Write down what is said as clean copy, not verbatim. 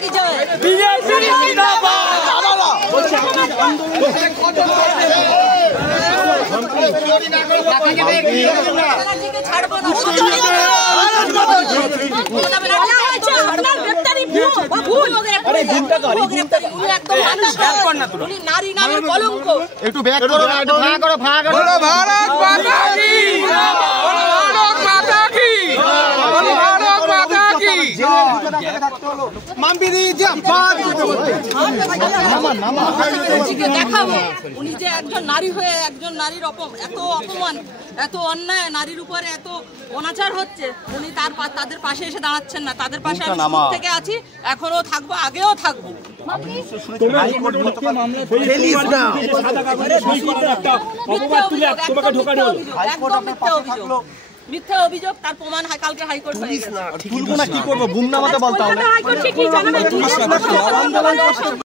কি জয় বিজেপি জিন্দাবাদ ছাড়বো না নারী নামের কলঙ্ক একটু ব্যাক করো ভাগ করো ভারত মাতা কি ভারত মাতা কি ভারত মাতা কি মাম্বিরি জিন্দাবাদ দেখাবো উনি যে একজন নারী হয়ে একজন নারীর এত অপমান এত অন্যায় নারীর উপরে এত অনাচার হচ্ছে উনি তাদের পাশে এসে দাঁড়াচ্ছেন না তাদের পাশে আমি শুরু থেকে আছি এখনো থাকবো আগেও থাকবো মিথ্যা অভিযোগ তার প্রমাণ কালকে হাইকোর্ট কি করবো বুম নামাতে বলতে হবে